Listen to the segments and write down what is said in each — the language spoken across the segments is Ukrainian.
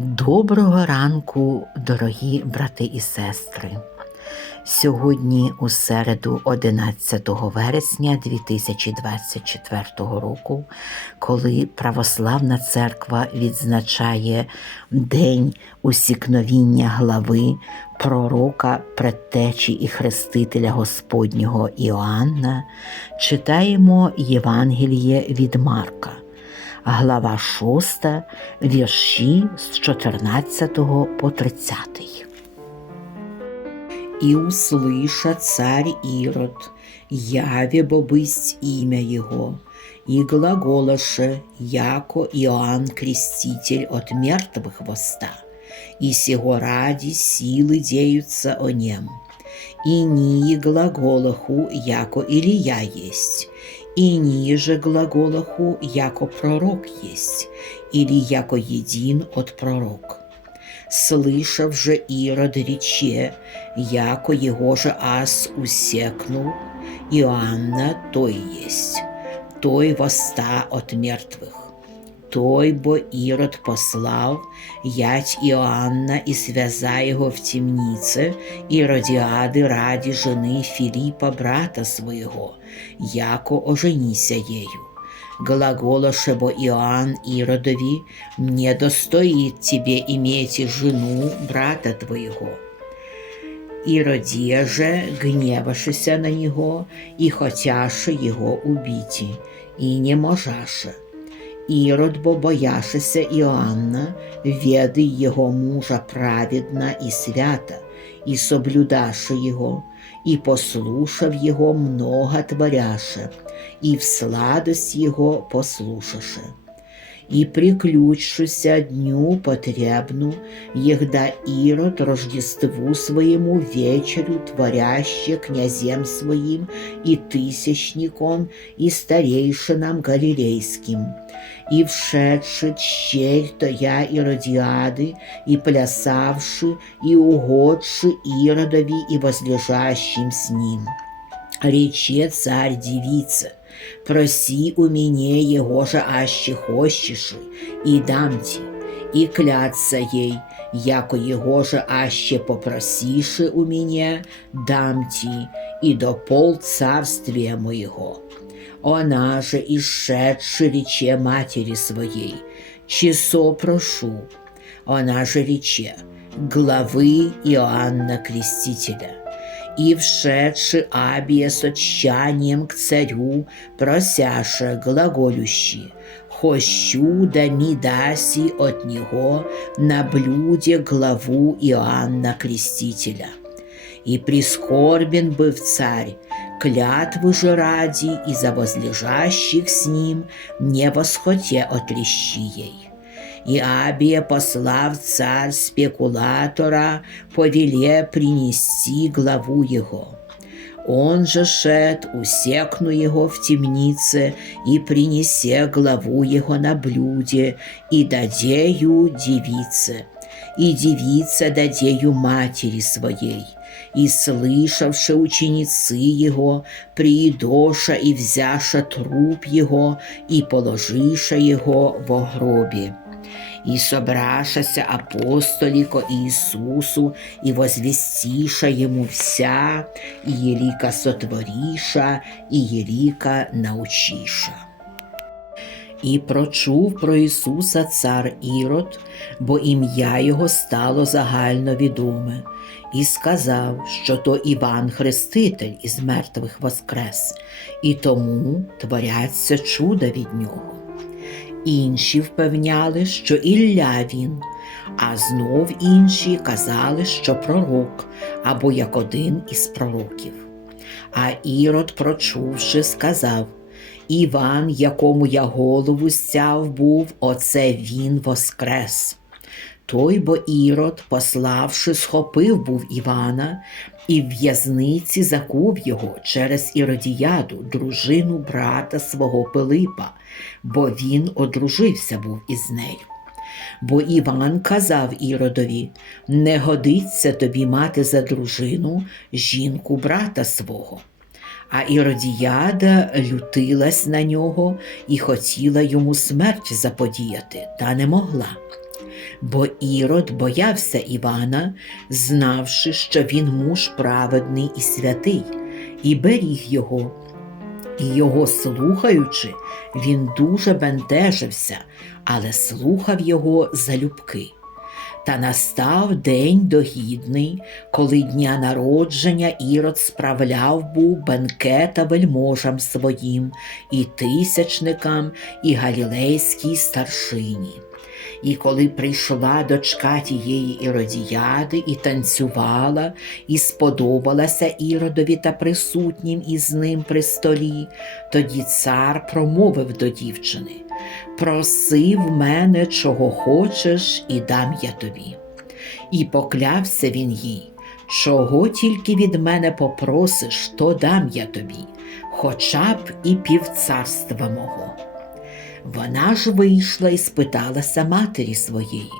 Доброго ранку, дорогі брати і сестри. Сьогодні, у середу, 11 вересня 2024 року, коли Православна Церква відзначає День усікновіння глави пророка, предтечі і хрестителя Господнього Іоанна, читаємо Євангеліє від Марка глава 6, вірші з 14 по 30. «И услыша царь Ирод, яве бобысть имя его, и глаголоше, яко Иоанн Креститель от мертвых воста, и сего ради силы деются о нем. И нии глаголоху, яко Илия есть, и ниже глаголаху яко пророк есть, или яко един от пророк. Слышав же Ирод рече, яко его же ас усекнул, Иоанна той есть, той воста от мертвых. Той бо Ірод послав, ять Іоанна і связа його в темнице, Іродіади раді жени Філіпа, брата своєго, яко оженіся ею. Глаголоше бо Иоанн Иродови, не достоит тебе иметь жену брата твоего. Іродія же, гневашися на нього, і хотяше його убити, і не можаше. Ірод, бо бояшися Іоанна, веди його мужа праведна і свята, і соблюдаше його, і послушав його много творяше, і в сладость його послушаше. І приключуся дню потребну, егда Ирод Рождеству своему вечерю творяще князем своим и тысячником и старейшинам галилейским, и вшедши щель то я Иродиады, и плясавши, и угодши Иродови и возлежащим с ним. Рече царь девица, проси у меня его же аще хочешь, и дам ти, и кляться ей, яко его же аще попросиши у меня, дам ти, и до пол царствия моего. Она же, ишедши рече матери своей, часо прошу, она же рече, главы Иоанна Крестителя. И вшедши Абия с отчаянием к царю, просяше глаголющий, «Хощу да ми даси от него на блюде главу Иоанна Крестителя». И прискорбен был царь, клятвы же ради и за возлежащих с ним не восходе отрещи ей. И Абия послав царь спекулятора, повеле принести главу его. Он же шед, усекну его в темнице и принесе главу его на блюде и дадею девице, и девица дадею матери своей. И слышавши ученицы его, приидоша и взяша труп его, и положиша его во гробе. И собрашася апостолі ко Иисусу, и возвестиша ему вся, и елика сотвориша, и елика научиша. І прочув про Ісуса цар Ірод, бо ім'я Його стало загально відоме, і сказав, що то Іван Хреститель із мертвих воскрес, і тому творяться чуда від нього. Інші впевняли, що Ілля він, а знов інші казали, що пророк або як один із пророків. А Ірод, прочувши, сказав Іван, якому я голову стяв був, оце він воскрес. Той бо Ірод, пославши, схопив був Івана і в в'язниці закув його через Іродіяду, дружину брата свого Пилипа, бо він одружився був із нею. Бо Іван казав Іродові: не годиться тобі мати за дружину жінку брата свого. А Іродіяда лютилась на нього і хотіла йому смерть заподіяти, та не могла. бо Ірод боявся Івана, знавши, що він муж праведний і святий, і беріг його. І його слухаючи, він дуже бентежився, але слухав його залюбки. Та настав день догідний, коли дня народження Ірод справляв був бенкета вельможам своїм, і тисячникам, і галілейській старшині. І коли прийшла дочка тієї Іродіяди і танцювала, і сподобалася Іродові та присутнім із ним при столі, тоді цар промовив до дівчини Проси в мене, чого хочеш, і дам я тобі. І поклявся він їй, чого тільки від мене попросиш, то дам я тобі, хоча б і півцарства мого. Вона ж вийшла і спиталася матері своєї,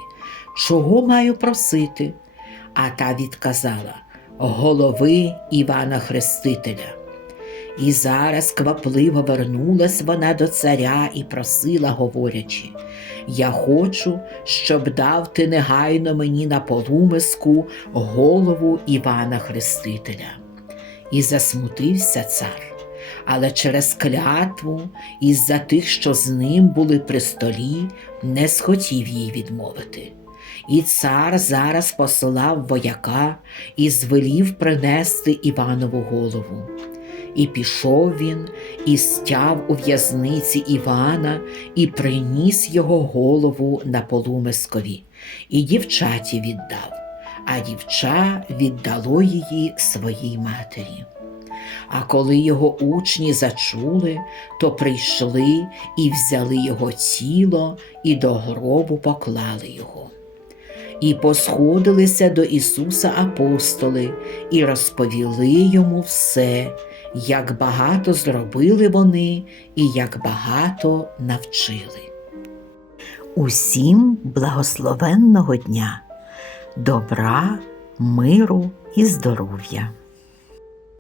чого маю просити? А та відказала голови Івана Хрестителя. І зараз квапливо вернулась вона до царя і просила, говорячи: Я хочу, щоб дав ти негайно мені на полумиску голову Івана Хрестителя. І засмутився цар але через клятву із-за тих, що з ним були при столі, не схотів їй відмовити. І цар зараз послав вояка і звелів принести Іванову голову. І пішов він, і стяв у в'язниці Івана, і приніс його голову на полумискові, і дівчаті віддав, а дівча віддало її своїй матері. А коли його учні зачули, то прийшли і взяли його тіло і до гробу поклали його. І посходилися до Ісуса апостоли і розповіли йому все, як багато зробили вони і як багато навчили. Усім благословенного дня, добра, миру і здоров'я!